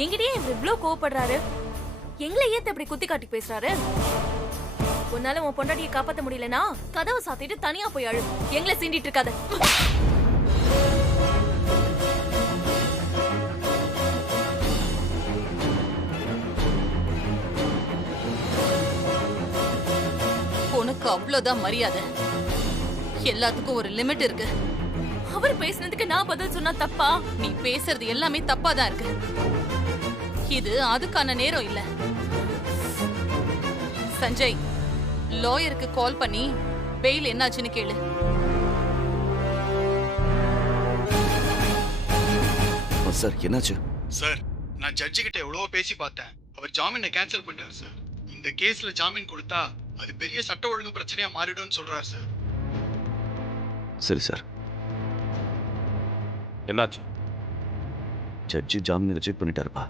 எங்கிட்டயே இவர் இவ்ளோ கோவப்படுறாரு? எங்களை ஏத்து இப்படி குத்தி காட்டி பேசுறாரு? உன்னால உன் பொண்டாட்டியை காப்பாத்த முடியலனா கதவை சாத்திட்டு தனியா போய் அழு. எங்களை சீண்டிட்டு இருக்காத. உனக்கு அவ்வளவுதான் மரியாதை. எல்லாத்துக்கும் ஒரு லிமிட் இருக்கு. அவர் பேசினதுக்கு நான் பதில் சொன்னா தப்பா? நீ பேசுறது எல்லாமே தப்பாதான் இருக்கு. இது அதுக்கான நேரம் இல்ல. சஞ்சய், லாயருக்கு கால் பண்ணி பெயில் என்னாச்சுன்னு கேளு. சார் என்னாச்சு? சார், நான் ஜட்ஜி கிட்ட எவ்வளவோ பேசி பார்த்தேன். அவர் ஜாமீனை கேன்சல் பண்ணிட்டார் சார். இந்த கேஸ்ல ஜாமீன் கொடுத்தா அது பெரிய சட்ட ஒழுங்கு பிரச்சனையா மாறிடும்னு சொல்றாரு சார். சரி சார். என்னாச்சு? ஜட்ஜி ஜாமீன் ரிஜெக்ட் பண்ணிட்டாருப்பா.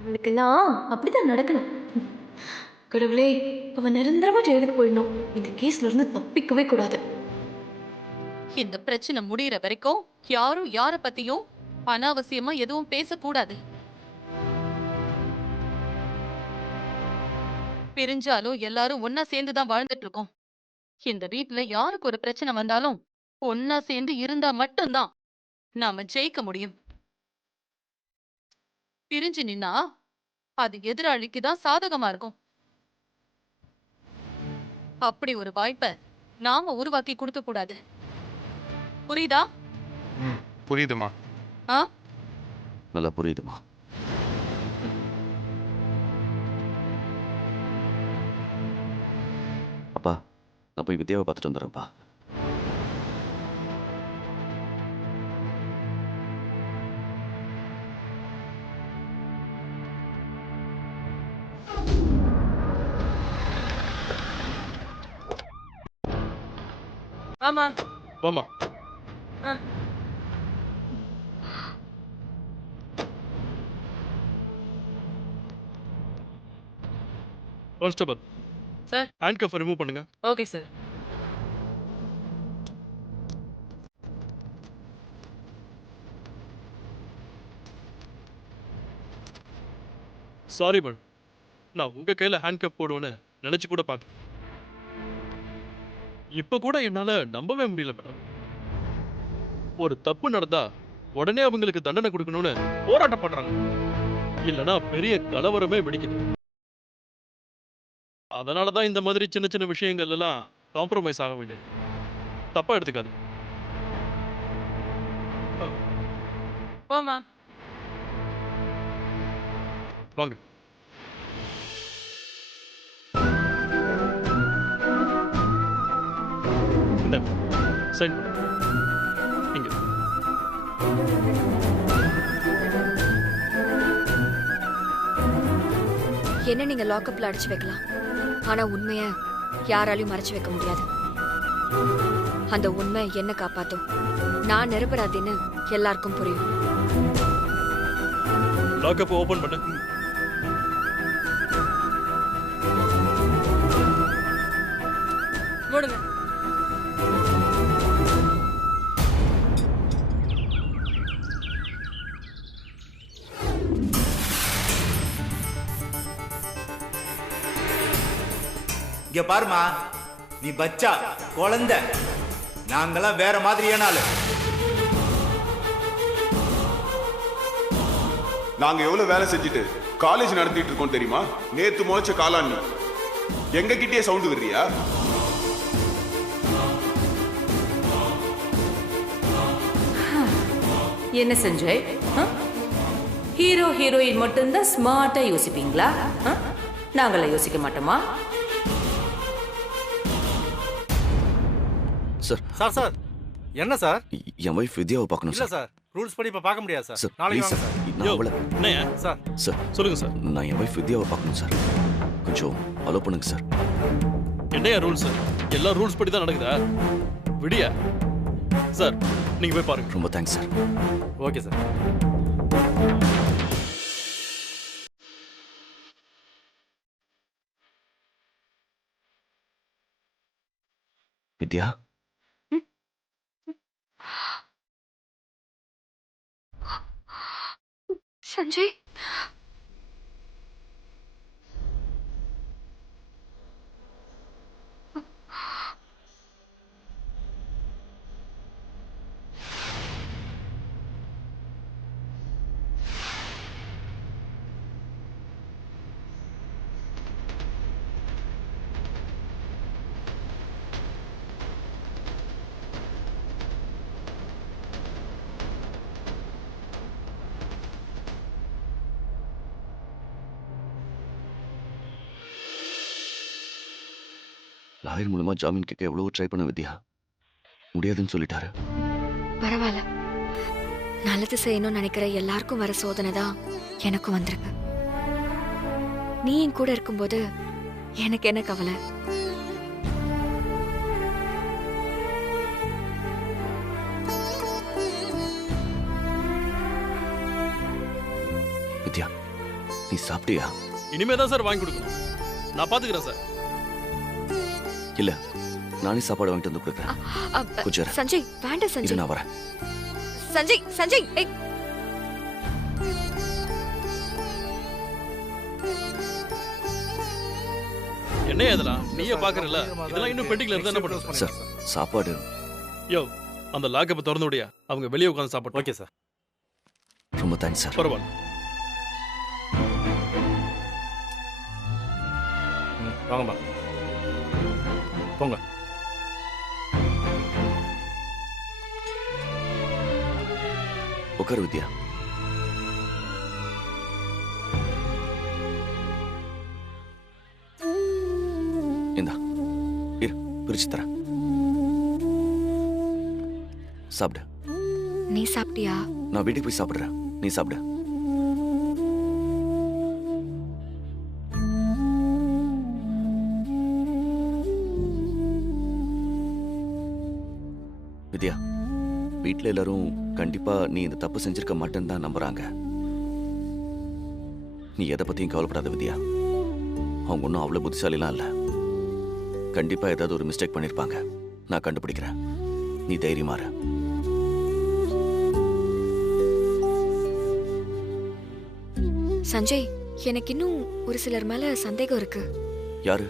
அவளுக்கெல்லாம் அப்படிதான் நடக்கணும். கடவுளே, அவன் நிரந்தரமா ஜெயிலுக்கு போயிடணும். இந்த கேஸ்ல இருந்து தப்பிக்கவே கூடாது. இந்த பிரச்சனை முடியற வரைக்கும் யாரும் யார பத்தியும் அனாவசியமா எதுவும் பேசக்கூடாது. பிரிஞ்சாலும் எல்லாரும் ஒன்னா சேர்ந்துதான் வாழ்ந்துட்டு இருக்கோம். இந்த வீட்டுல யாருக்கு ஒரு பிரச்சனை வந்தாலும் ஒன்னா சேர்ந்து இருந்தா மட்டும்தான் நாம ஜெயிக்க முடியும். பிரிஞ்சு நின்னா அது எதிராளிக்கு தான் சாதகமா இருக்கும். அப்படி ஒரு வாய்ப்பை நாம உருவாக்கி கொடுக்க கூடாது. புரியுதா? புரியுதுமா. நல்லா புரியுதுமா. அப்பா, நான் போய் வித்யாவை பார்த்துட்டு வந்துடுறேன்ப்பா. ஆமா. வாமா. Constable sir, handcuff remove பண்ணுங்க. Okay sir. சாரி மேடம், நான் உங்க கையில ஹேண்ட் கப் போடுவேன்னு நினைச்சு கூட பார்க்க. இப்ப கூட என்னால நம்பவே முடியல மேடம். ஒரு தப்பு நடந்தா உடனே அவங்களுக்கு தண்டனை கொடுக்கணும்னு போராட்டம் பண்றாங்க. இல்லனா பெரிய கலவரமே வெடிக்குது. அதனாலதான் இந்த மாதிரி சின்ன சின்ன விஷயங்கள் எல்லாம் காம்ப்ரமைஸ் ஆக வேண்டியது. தப்பா எடுத்துக்காது. போமா. வாங்க. இந்த சைன் இங்க. என்ன நீங்க லாக்அப்ல அடைச்சு வைக்கலாம், ஆனா உண்மைய யாராலையும் மறைச்சு வைக்க முடியாது. அந்த உண்மை என்ன காப்பாத்தும். நான் நிரபராதின்னு எல்லாருக்கும் புரியும். லாக்அப் ஓபன் பண்ணு. மூடுங்க. இங்க பாருமா, நீ பச்சா குழந்தை, நாங்கெல்லாம் வேற மாதிரியான ஆளு. நாங்க எவ்வளவு வேலை செஞ்சுட்டு காலேஜ் நடத்திட்டு இருக்கோம் தெரியுமா? நேத்து முளைச்ச காலான்னு எங்க கிட்டே சவுண்ட் விடுறியா? என்ன சஞ்சய், ஹீரோ ஹீரோயின் மட்டும்தான் ஸ்மார்ட்டா யோசிப்பீங்களா? நாங்கள யோசிக்க மாட்டோமா? சார் சார் சார் என்ன சார்? என் வைஃப் வித்யாவை பார்க்கணும் இல்ல சார். சார், ரூல்ஸ் படி இப்ப பார்க்க முடியாது சார். சார் நாளைக்கு ப்ளீஸ் வாங்க சார். சார். நான் அவளை என்னையா சார் சார் சொல்லுங்க சார். நான் என் வைஃப் வித்யாவை பார்க்கணும் சார். கொஞ்சம் அலோ பண்ணுங்க சார். என்னையா ரூல்ஸ்? எல்லா ரூல்ஸ் படி தான் நடக்குதா? விடியா சார், நீங்க போய் பாருங்க. ரொம்ப thanks sir. Okay sir. Vidya Sanjay, lawyer மூலமா ஜாமீன் கேட்க எவ்வளவோ ட்ரை பண்ண வித்யா, முடியாதுன்னு சொல்லிட்டாரு. பரவாயில்ல. நல்லது செய்யணும்னு நினைக்கிற எல்லாருக்கும் வர சோதனை தான் எனக்கும் வந்திருக்கு. நீ என் கூட இருக்கும்போது எனக்கு என்ன கவலை? வித்யா, நீ சாப்பிட்டியா? இனிமே தான் சார் வாங்கி கொடுக்கணும். நான் பாத்துக்கிறேன் சார். இல்ல, நானே சாப்பாடு வாங்கிட்டு வந்து கொடுக்குறேன். கொஞ்சம் இரு. சஞ்சய், வேண்டாம் இரு, சஞ்சய். நான் வரேன். சஞ்சய், சஞ்சய், ஏய். என்னையா இதெல்லாம் நீயே பாக்குறல? இதெல்லாம் இன்னும் பெண்டிங்ல இருந்தா என்ன பண்ணுறது சார்? சாப்பாடு. யோ, அந்த லாக்கப்பை திறந்து விடியா, அவங்க வெளியே உட்காந்து சாப்பாடு. Okay sir. ரொம்ப தேங்க்ஸ் சார். பரவாயில்ல. வாங்கம்மா, போங்க. உட்காரு வித்யா. இந்தா, இரு, பிரிச்சு தரேன். சாப்பிடு. நீ சாப்பிட்டியா? நான் வீட்டுக்கு போய் சாப்பிடுறேன், நீ சாப்பிடு. வித்யா, வீட்ல எல்லாரும் கண்டிப்பா நீ இந்த தப்பு செஞ்சிருக்க மாட்டேன்னு தான் நம்புறாங்க. நீ எதை பத்தியும் கவலைப்படாத வித்யா. அவங்க ஒன்றும் அவ்வளவு புத்திசாலிலாம் இல்ல. கண்டிப்பா ஏதாவது ஒரு மிஸ்டேக் பண்ணிருப்பாங்க. நான் கண்டுபிடிக்கிறேன். நீ தைரியமா இரு. சஞ்சய், எனக்கு இன்னும் ஒரு சிலர் மேல சந்தேகம் இருக்கு. யாரு?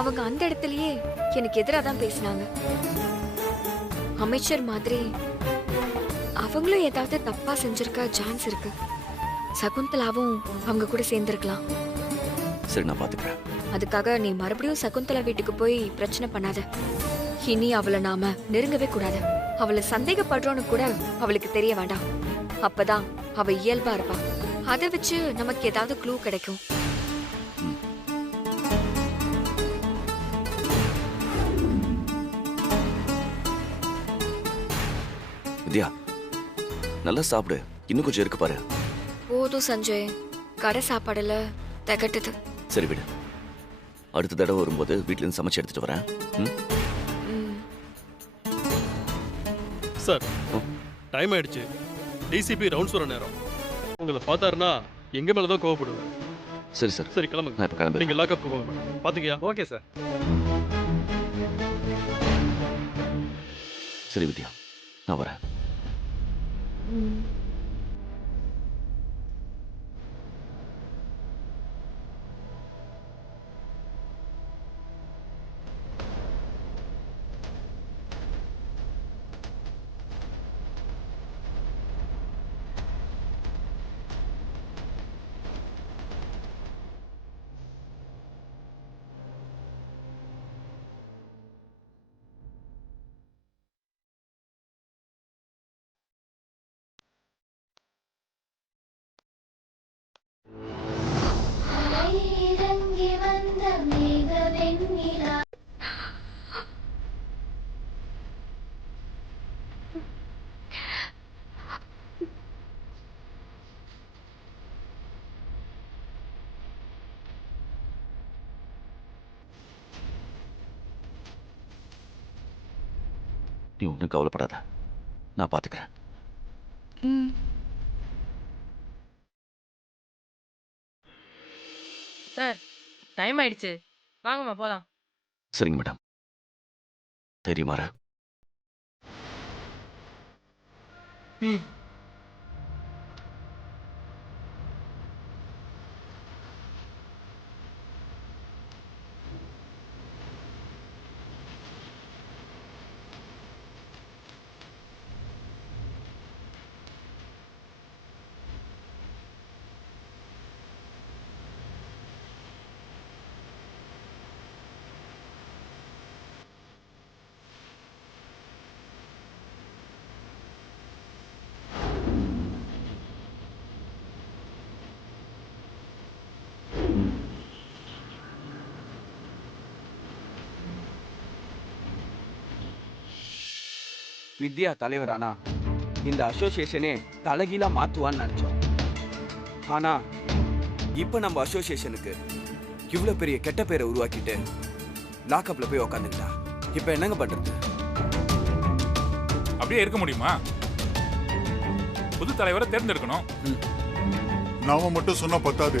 அவங்க அந்த இடத்துலயே எனக்கு எதிராக தான் பேசினாங்க. அமைச்சர் மாதிரி அவங்களும் ஏதாவது தப்பா செஞ்சிருக்க சான்ஸ் இருக்கு. சகுந்தலாவும் அவங்க கூட சேர்ந்திருக்கலாம். சரி, நான் பாத்துக்கிறேன். அதுக்காக நீ மறுபடியும் சகுந்தலா வீட்டுக்கு போய் பிரச்சனை பண்ணாத. இனி அவளை நாம நெருங்கவே கூடாது. அவளை சந்தேகப்படுறோன்னு கூட அவளுக்கு தெரிய வேண்டாம். அப்பதான் அவ இயல்பா இருப்பா. அதை வச்சு நமக்கு ஏதாவது க்ளூ கிடைக்கும். வித்யா, நல்லா சாப்பிடு. இன்னும் கொஞ்சம் இருக்கு பாரு. போதும் சஞ்சய், கடை சாப்பாடுல திகட்டுது. சரி விடு. அடுத்த தடவை வரும்போது வீட்ல இருந்து சமைச்சு எடுத்துட்டு வரேன். சார், டைம் ஆயிடுச்சு. டிசிபி ரவுண்ட்ஸ் வர நேரம். உங்களை பார்த்தாருன்னா எங்க மேலதான் கோவப்படுவேன். சரி சார். சரி, கிளம்புங்க. நான் இப்ப கிளம்புறேன். நீங்க லாக்அப் போங்க. பாத்துக்கியா? Okay sir. சரி வித்யா, நான் வரேன். நீ ஒன்றும் கவலைப்படாத, நான் பார்த்துக்கிறேன். சார் டைம் ஆயிடுச்சு, வாங்கம்மா போலாம். சரிங்க மேடம். தைரியமாரு. ம். வித்யா தலைவரானா இந்த அசோசியேஷனே தலைகீழா மாத்துவான்னு நினைச்சோம். ஆனா இப்ப நம்ம அசோசியேஷனுக்கு இவ்வளவு பெரிய கெட்ட பேரை உருவாக்கிட்டு லாக்அப்ல போய் உக்காந்துக்கிட்டா இப்ப என்னங்க பண்றது? அப்படியே இருக்க முடியுமா? புது தலைவரை தேர்ந்தெடுக்கணும். நாம மட்டும் சொன்னா பத்தாது,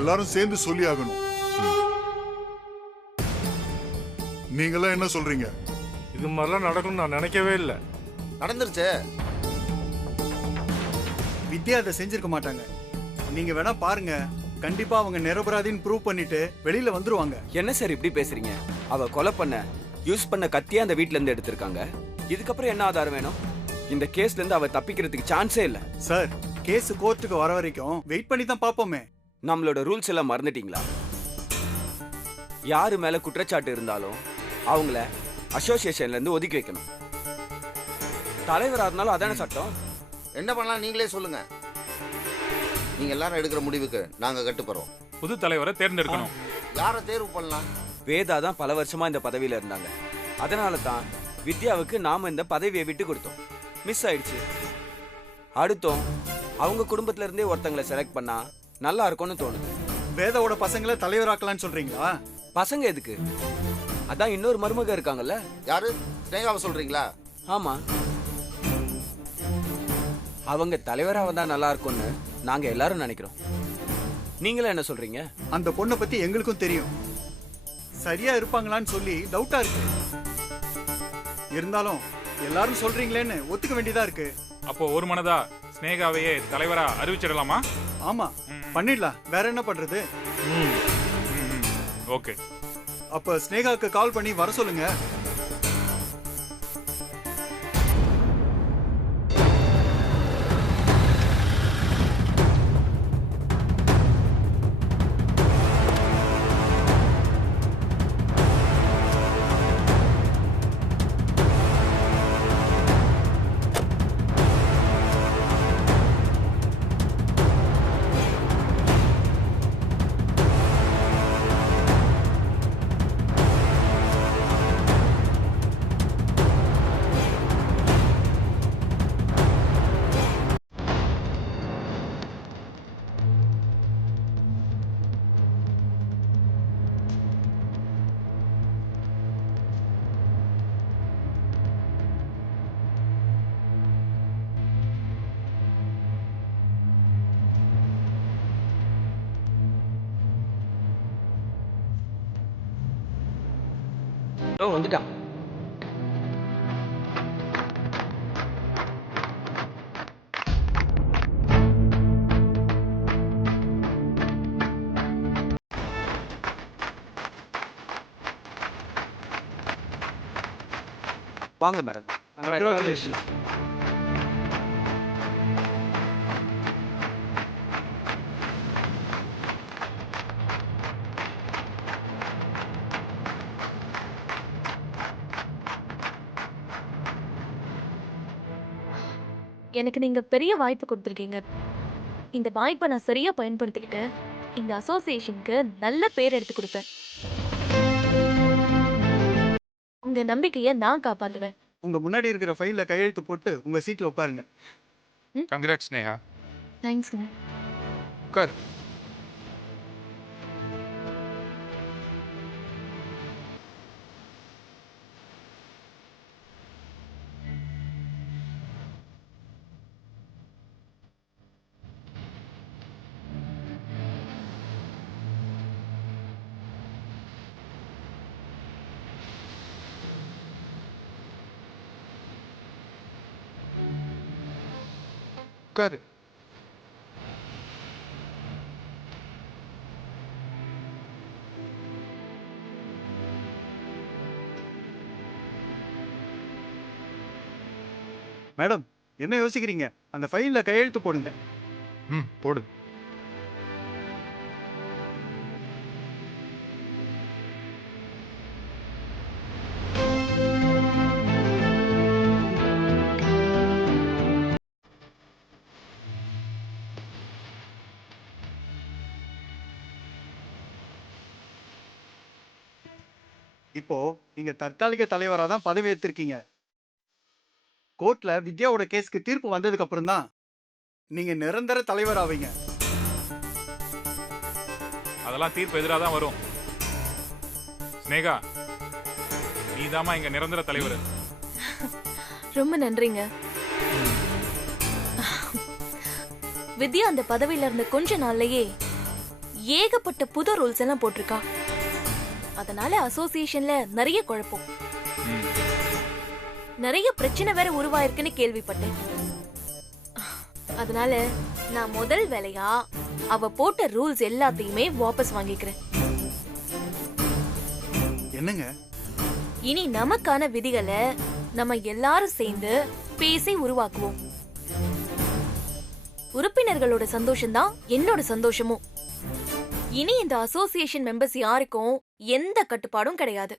எல்லாரும் சேர்ந்து சொல்லி ஆகணும். நீங்களாம் என்ன சொல்றீங்க? இது மாதிரிலாம் நடக்கும்னு நான் நினைக்கவே இல்லை. நடந்துருச்சு. வித்யா அதை செஞ்சிருக்க மாட்டாங்க. நீங்க வேணா பாருங்க, கண்டிப்பா அவங்க நிரபராதின்னு ப்ரூவ் பண்ணிட்டு வெளியில வந்துருவாங்க. என்ன சார் இப்படி பேசுறீங்க? அவ கொலை பண்ண யூஸ் பண்ண கத்தியா அந்த வீட்ல இருந்து எடுத்திருக்காங்க. இதுக்கப்புறம் என்ன ஆதாரம் வேணும்? இந்த கேஸ்ல இருந்து அவ தப்பிக்கிறதுக்கு சான்ஸே இல்ல. சார், கேஸ் கோர்ட்டுக்கு வர வரைக்கும் வெயிட் பண்ணி தான் பாப்போமே. நம்மளோட ரூல்ஸ் எல்லாம் மறந்துட்டீங்களா? யாரு மேல குற்றச்சாட்டு இருந்தாலும் அவங்கள அசோசியேஷன்ல இருந்து ஒதுக்கி வைக்கணும். தலைவரா இருந்தாலும் அதான சட்டம். என்ன பண்ணலாம் நீங்களே சொல்லுங்க. நீங்க எல்லாரும் எடுக்கிற முடிவுக்கு நாங்க கட்டுப்படுறோம். புது தலைவரை தேர்ந்தெடுக்கணும். யாரை தேர்வு பண்ணலாம்? வேதா தான் பல வருஷமா இந்த பதவியில இருந்தாங்க. அதனால தான் வித்யாவுக்கு நாம இந்த பதவியை விட்டு கொடுத்தோம். மிஸ் ஆயிடுச்சு. அடுத்தோம் அவங்க குடும்பத்துல இருந்தே ஒருத்தங்களை செலக்ட் பண்ணா நல்லா இருக்கும்னு தோணுது. வேதாவோட பசங்களை தலைவராக்கலாம்னு சொல்றீங்களா? பசங்க எதுக்கு? அதான் இன்னொரு மருமக இருக்காங்கல்ல. யாரு? ஸ்னேகாவை சொல்றீங்களா? ஆமா, அவங்க தலைவரா வந்தா நல்லா இருக்கும்னு நாங்க எல்லாரும் நினைக்கிறோம். நீங்களா என்ன சொல்றீங்க? அந்த பொண்ணை பத்தி எங்களுக்கும் தெரியும். சரியா இருப்பாங்களான்னு சொல்லி டவுட்டா இருக்கு. இருந்தாலும் எல்லாரும் சொல்றீங்களேன்னு ஒத்துக்க வேண்டியதா இருக்கு. அப்போ ஒரு மனதா ஸ்னேகாவையே தலைவரா அறிவிச்சிடலாமா? ஆமா, பண்ணிடலாம். வேற என்ன பண்றது? ஓகே. அப்ப ஸ்னேகாக்கு கால் பண்ணி வர சொல்லுங்க. வந்துட்டான். வாங்க மேடம். எனக்கு நீங்க பெரிய வாய்ப்பு கொடுத்துருக்கீங்க. இந்த வாய்ப்பை நான் சரியா பயன்படுத்திக்கிட்டு இந்த அசோசியேஷனுக்கு நல்ல பேர் எடுத்து கொடுப்பேன். உங்க நம்பிக்கையை நான் காப்பாத்துவேன். உங்க முன்னாடி இருக்கிற ஃபைல்ல கையெழுத்து போட்டு உங்க சீட்ல உட்காருங்க. கங்க்ராட்ஸ் ஸ்னேகா. தேங்க்ஸ்ங்க. உட்கார். உட்காரு. மேடம், என்ன யோசிக்கிறீங்க? அந்த ஃபைல்ல கையெழுத்து போடுங்க. போடு. இப்போ நீங்க தற்காலிக தலைவராக தான் பதவி ஏற்றிருக்கீங்க. கோர்ட்ல வித்யாவோட கேஸ்க்கு தீர்ப்பு வந்ததுக்கு அப்புறம் தான் நீங்க நிரந்தர தலைவர் ஆவீங்க. அதெல்லாம் தீர்ப்பு எதிராக தான் வரும். ஸ்னேகா, நீதாம்மா இங்க நிரந்தர தலைவர். ரொம்ப நன்றிங்க. வித்யா அந்த பதவியில இருந்த கொஞ்ச நாள்லயே ஏகப்பட்ட புது ரூல்ஸ் எல்லாம் போட்டிருக்கா. அதனால அசோசியேஷன்ல நிறைய குழப்பம், நிறைய பிரச்சனை வேற உருவாயிருக்குன்னு கேள்விப்பட்டேன். அதனால நான் முதல் வேலையா அவ போட்ட ரூல்ஸ் எல்லாத்தையுமே வாபஸ் வாங்கிக்கிறேன். என்னங்க? இனி நமக்கான விதிகளை நம்ம எல்லாரும் சேர்ந்து பேசி உருவாக்குவோம். உறுப்பினர்களோட சந்தோஷம் தான் என்னோட சந்தோஷமும். இனி இந்த அசோசியேஷன் மெம்பர்ஸ் யாருக்கும் எந்த கட்டுப்பாடும் கிடையாது.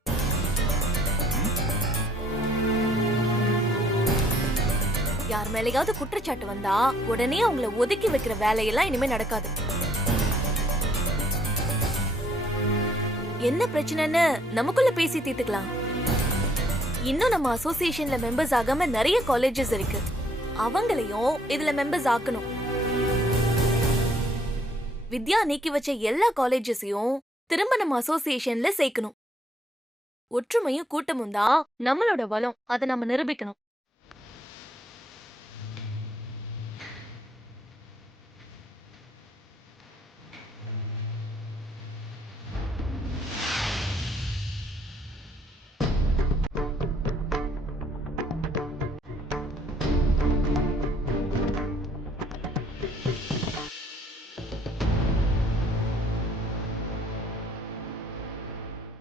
யார் மேலேயாவது குற்றச்சாட்டு வந்தா உடனே அவங்கள ஒதுக்கி வைக்கிற வேலையெல்லாம் இனிமே நடக்காது. என்ன பிரச்சனைன்னு நமக்குள்ள பேசி தீர்த்துக்கலாம். இன்னும் நம்ம அசோசியேஷன்ல மெம்பர்ஸ் ஆகாம நிறைய காலேஜஸ் இருக்கு. அவங்களையும் இதுல மெம்பர்ஸ் ஆக்கணும். வித்யா நீக்கி வச்ச எல்லா காலேஜஸையும் திரும்ப நம்ம அசோசியேஷன்ல சேர்க்கணும். ஒற்றுமையும் கூட்டமும் தான் நம்மளோட பலம். அதை நம்ம நிரூபிக்கணும்.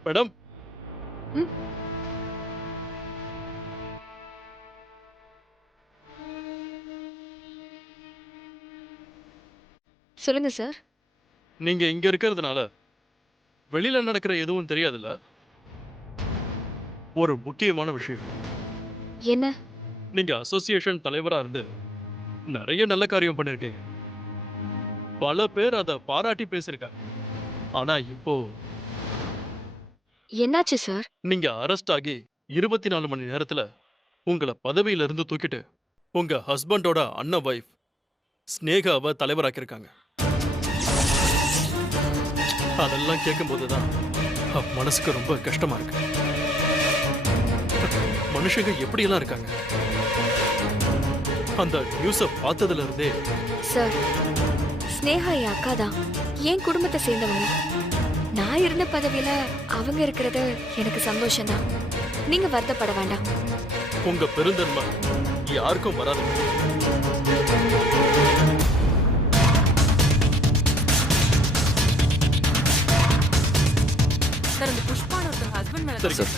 மேடம், சொல்லுங்க சார். நீங்க இங்க இருக்கிறதுனால வெளியில நடக்கிற எதுவும் தெரியாதுல்ல? ஒரு முக்கியமான விஷயம். என்ன? நீங்க அசோசியேஷன் தலைவரா இருந்து நிறைய நல்ல காரியம் பண்ணிருக்கீங்க. பல பேர் அதை பாராட்டி பேசிருக்காங்க. ஆனா இப்போ என்னாச்சு சார்? நீங்க அரெஸ்ட் ஆகி 24 மணி நேரத்துல உங்களை பதவியில இருந்து தூக்கிட்டு உங்க ஹஸ்பண்டோட அண்ணன் வைஃப் ஸ்னேகாவை தலைவராக்கியிருக்காங்க. அதெல்லாம் கேட்கும் போதுதான் மனசுக்கு ரொம்ப கஷ்டமா இருக்கு. மனுஷங்க எப்படியெல்லாம் இருக்காங்க. அந்த நியூஸை பார்த்ததுல இருந்தே சார், ஸ்னேகா என் அக்கா தான், என் குடும்பத்தை சேர்ந்தவங்க. நான் இருந்த பதவியில அவங்க இருக்கிறது எனக்கு சந்தோஷம் தான். நீங்க வருத்தப்பட வேண்டாம். உங்க பெருந்தன்மை யாருக்கும் வராது. சார், இந்த புஷ்பான ஒருத்தங்க ஹஸ்பண்ட் மேல சரி சார்,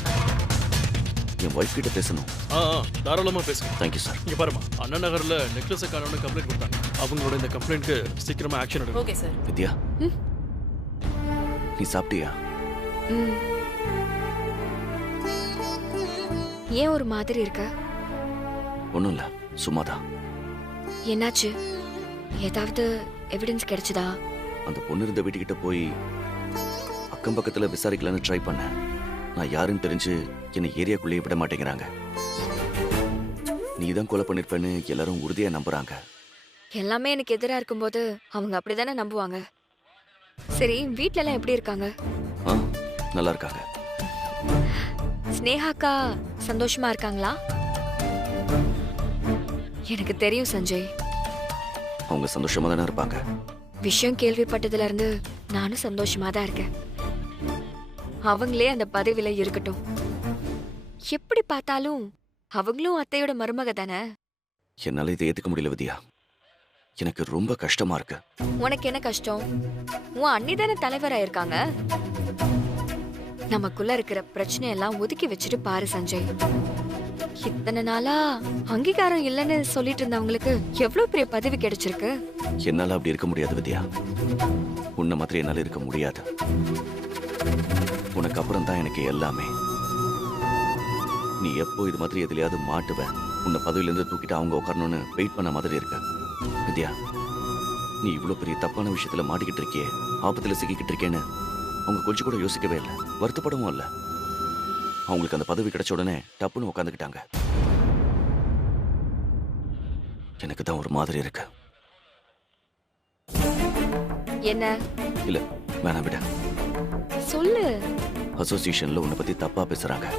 என் ஒய்ஃப் கிட்ட பேசணும். தாராளமா பேசுங்க. Thank you sir. இங்க பாருமா, அண்ணா நகர்ல நெக்லஸ் காணோம்னு கம்ப்ளைண்ட் கொடுத்தாங்க. அவங்களோட இந்த கம்ப்ளைண்ட்க்கு சீக்கிரமா ஆக்ஷன் எடுங்க. Okay sir. வித்யா, நீ சாப்பிட்டியா? ஏன் ஒரு மாதிரி இருக்க? ஒண்ணும் இல்ல, சும்மாதான். என்னாச்சு? ஏதாவது எவிடன்ஸ் கிடைச்சதா? அந்த பொண்ணு இருந்த வீட்டுக்கிட்ட போய் அக்கம் பக்கத்துல விசாரிக்கலான்னு ட்ரை பண்ணேன். நான் யாருன்னு தெரிஞ்சு என்னை ஏரியாக்குள்ளேயே விட மாட்டேங்கிறாங்க. நீ தான் கொலை பண்ணிருப்பேன்னு எல்லாரும் உறுதியா நம்புறாங்க. எல்லாமே எனக்கு எதிரா இருக்கும்போது அவங்க அப்படிதானே நம்புவாங்க. சரி, வீட்ல எல்லாம் எப்படி இருக்காங்க? நல்லா இருக்காங்க. ஸ்னேகாக்கா சந்தோஷமா இருக்காங்களா? எனக்கு தெரியும் சஞ்சய், அவங்க சந்தோஷமா தானே இருப்பாங்க. விஷயம் கேள்விப்பட்டதுல இருந்து நானும் சந்தோஷமா தான் இருக்கேன். அவங்களே அந்த பதவியில இருக்கட்டும். எப்படி பார்த்தாலும் அவங்களும் அத்தையோட மருமக தானே. என்னால இதை ஏத்துக்க முடியல வித்யா. எனக்கு ரொம்ப கஷ்டமா இருக்கு. உனக்கு என்ன கஷ்டம்? உன் அண்ணி தானே தலைவரா இருக்காங்க. நமக்குள்ள இருக்கிற பிரச்சனை எல்லாம் ஒதுக்கி வச்சுட்டு பாரு சஞ்சய். இத்தனை நாளா அங்கீகாரம் இல்லைன்னு சொல்லிட்டு இருந்தவங்களுக்கு எவ்வளவு பெரிய பதவி கிடைச்சிருக்கு. என்னால அப்படி இருக்க முடியாது வித்யா. உன்ன மாதிரி என்னால இருக்க முடியாது. உனக்கு அப்புறம் தான் எனக்கு எல்லாமே. நீ எப்போ இது மாதிரி எதுலயாவது மாட்டுவ, உன்னை பதவியிலிருந்து தூக்கிட்டு அவங்க உட்காரணும்னு வெயிட் பண்ண மாதிரி இருக்க. வித்யா, நீ இவ்வளவு பெரிய தப்பான விஷயத்துல மாட்டிக்கிட்டு இருக்கியே, ஆபத்துல சிக்கிக்கிட்டு இருக்கேன்னு அவங்க கொஞ்சம் கூட யோசிக்கவே இல்லை, வருத்தப்படவும் இல்லை. அவங்களுக்கு அந்த பதவி கிடைச்ச உடனே டப்புன்னு உட்காந்துக்கிட்டாங்க. எனக்கு தான் ஒரு மாதிரி இருக்கு. என்ன? இல்ல வேணாம் விட. சொல்லு. அசோசியேஷன்ல உன்னை பத்தி தப்பா பேசுறாங்க.